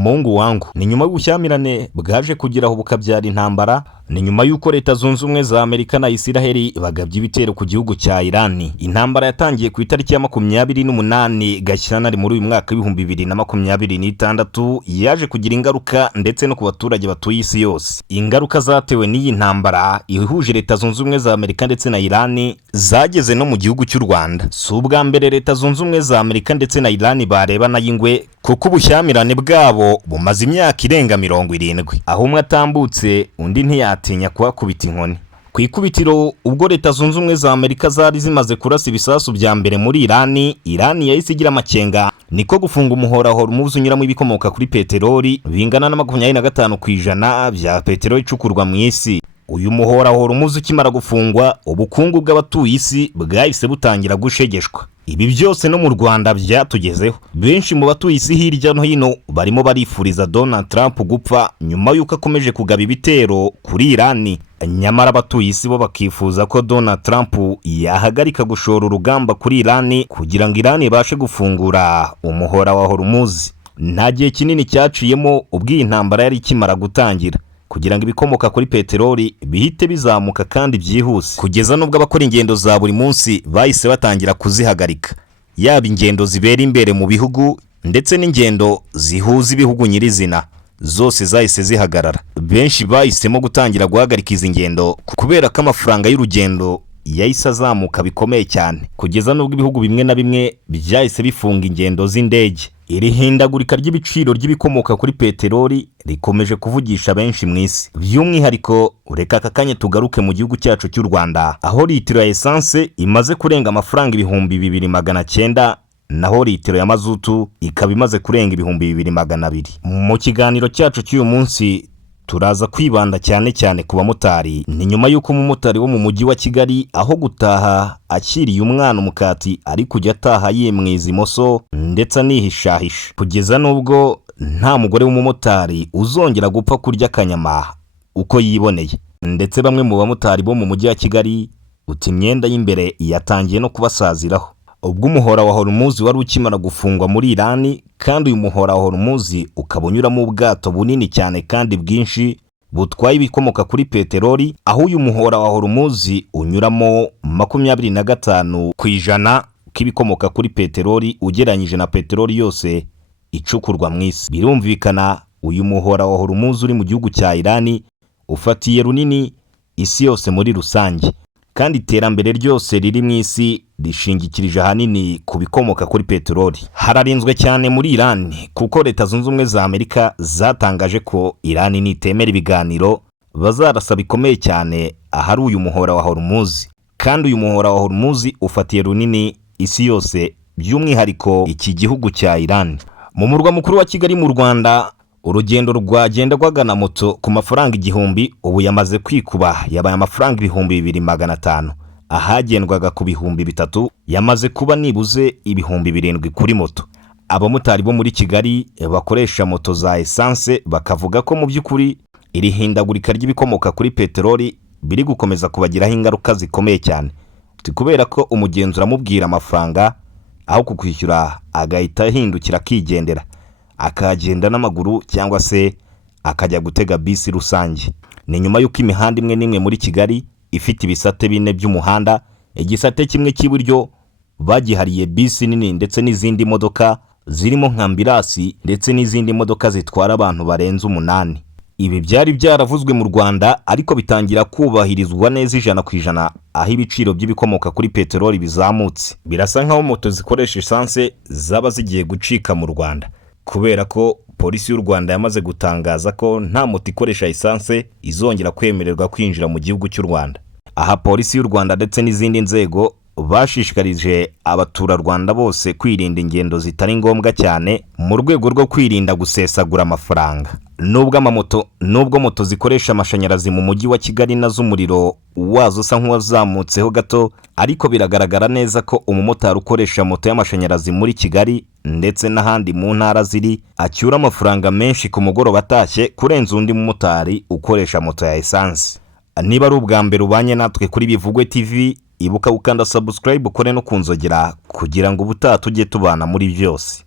Mungu wangu, ni nyuma y'ubushyamirane bwaje kugiraho bukabyara intambara, ni nyuma y'uko Leta Zunze Ubumwe za Amerika na Isiraheli bagabye ibitero ku gihugu cya Irani. Intambara yatangiye ku itariki ya 28 Gashyantare muri uyu mwaka w'ibihumbi 2026 yaje kugira ingaruka ndetse no ku baturage batuye isi yose. Ingaruka zatewe n'iyi ntambara ihuje Leta Zunze Ubumwe za Amerika ndetse na Irani zageze no mu gihugu cy'u Rwanda. Si ubwa mbere Leta Zunze Ubumwe za Amerika ndetse na Irani barebana y'ingwe, kuko ubushyamirane bwabo bumaze imyaka irenga 70, aho umwe atambutse undi ntiyatinya kuhakubita inkoni. Ku ikubitiro ubwo Leta Zunze Ubumwe za Amerika zari zimaze kurasa ibisasu bya mbere muri Irani yahise igira amakenga, niko gufunga umuhora Hormuz unyuramo ibikomoka kuri peteroli bingana na 25% bya peteroli icukurwa mu isi. Uyu muhora Hormuz ukimara gufungwa, ubukungu bw'abatuye isi bwahise butangira gushegeshwa. Ibi byose no mu Rwanda byatugezeho. Benshi mu batuye isi hirya no hino barimo barifuriza Donald Trump gupfa nyuma y'uko akomeje kugaba ibitero kuri Irani. Nyamara abatuye isi bo bakifuza ko Donald Trump yahagarika gushora urugamba kuri Irani kugira ngo Irani ibashe gufungura umuhora wa Hormuz. Nta gihe kinini cyaciyemo ubwo iyi ntambara yari ikimara gutangira, kugira ngo ibikomoka kuri peteroli bihite bizamuka kandi byihuse, kugeza nubwo abakora ingendo za buri munsi bahise batangira kuzihagarika, yaba ingendo zibera imbere mu bihugu ndetse n'ingendo zihuza ibihugu nyirizina, zose zahise zihagarara. Benshi bahisemo gutangira guhagarika izi ngendo kubera ko amafaranga y'urugendo yahise azamuka bikomeye cyane, kugeza nubwo ibihugu bimwe na bimwe byahise bifunga ingendo z'indege. Iri hindagurika ry'ibiciro ry'ibikomoka kuri peteroli rikomeje kuvugisha benshi mu isi. By'umwihariko ureka aka kanya tugaruke mu gihugu cyacu cy'u Rwanda, aho litiro ya essence imaze kurenga amafaranga 2900, naho litiro ya mazutu ikaba imaze kurenga 2200. Mu kiganiro cyacu cy'uyu munsi turaza kwibanda cyane ku bamotari. Ni nyuma y'uko umumotari wo mu mujyi wa Kigali aho gutaha akiriye umwana umukati ari kujya ataha yemweza imoso ndetse anihishahisha, kugeza nubwo nta mugore w'umumotari uzongera gupfa kurya akanyama uko yiboneye. Ndetse bamwe mu bamotari bo mu mujyi wa Kigali uti imyenda y'imbere yatangiye no kubasaziraho. Ubwo umuhora wa Hormuz wari ukimara gufungwa muri Irani, kandi uyu muhora wa Hormuz ukaba unyuramo ubwato bunini cyane kandi bwinshi butwaye ibikomoka kuri peteroli, aho uyu muhora wa Hormuz unyuramo 25% k'ibikomoka kuri peteroli ugereranyije na peteroli yose icukurwa mu isi. Birumvikana uyu muhora wa Hormuz uri mu gihugu cya Irani ufatiye runini isi yose muri rusange, kandi iterambere ryose riri mu isi rishingikirije ahanini ku bikomoka kuri peteroli. Hararinzwe cyane muri Irani kuko Leta Zunze Ubumwe za Amerika zatangaje ko Irani nitemera ibiganiro bazarasa bikomeye cyane ahari uyu muhora wa Hormuz, kandi uyu muhora wa Hormuz ufatiye runini isi yose, by'umwihariko iki gihugu cya Irani. Mu murwa mukuru wa Kigali mu Rwanda, urugendo rwagenderwaga na moto ku mafaranga 1000 ubu yamaze kwikuba, yabaye amafaranga 2500. Ahagendwaga ku 3000 yamaze kuba nibuze 7000 kuri moto. Abamotari bo muri Kigali bakoresha moto za essence bakavuga ko mu by'ukuri iri hindagurika ry'ibikomoka kuri peteroli biri gukomeza kubagiraho ingaruka zikomeye cyane, kubera ko umugenzi uramubwira amafaranga aho kukwishyura agahita ahindukira akigendera, akagenda n'amaguru cyangwa se akajya gutega bisi rusange. Ni nyuma y'uko imihanda imwe n'imwe muri Kigali ifite ibisate 4 by'umuhanda, igisate kimwe cy'iburyo bagihariye bisi nini ndetse n'izindi modoka zirimo nka ambulance ndetse n'izindi modoka zitwara abantu barenze 8. Ibi byari byaravuzwe mu Rwanda, ariko bitangira kubahirizwa neza 100% aho ibiciro by'ibikomoka kuri peteroli bizamutse. Birasa nkaho moto zikoresha essence zaba zigiye gucika mu Rwanda, kubera ko polisi y'u Rwanda yamaze gutangaza ko nta moto ikoresha essence izongera kwemererwa kwinjira mu gihugu cy'u Rwanda. Aha polisi y'u Rwanda ndetse n'izindi nzego bashishikarije abaturarwanda bose kwirinda ingendo zitari ngombwa cyane mu rwego rwo kwirinda gusesagura amafaranga. Nubwo moto zikoresha amashanyarazi mu mujyi wa Kigali nazo umuriro wazo usa nk'uwazamutseho gato, ariko biragaragara neza ko umumotari ukoresha moto y'amashanyarazi muri Kigali ndetse n'ahandi mu ntara ziri acyura amafaranga menshi ku mugoroba atashye kurenza undi mumotari ukoresha moto ya essence. Niba ari ubwa mbere ubanye natwe kuri Bivugwe TV, ibuka gukanda subscribe ukore no kunzogera kugira ngo ubutaha tujye tubana muri byose.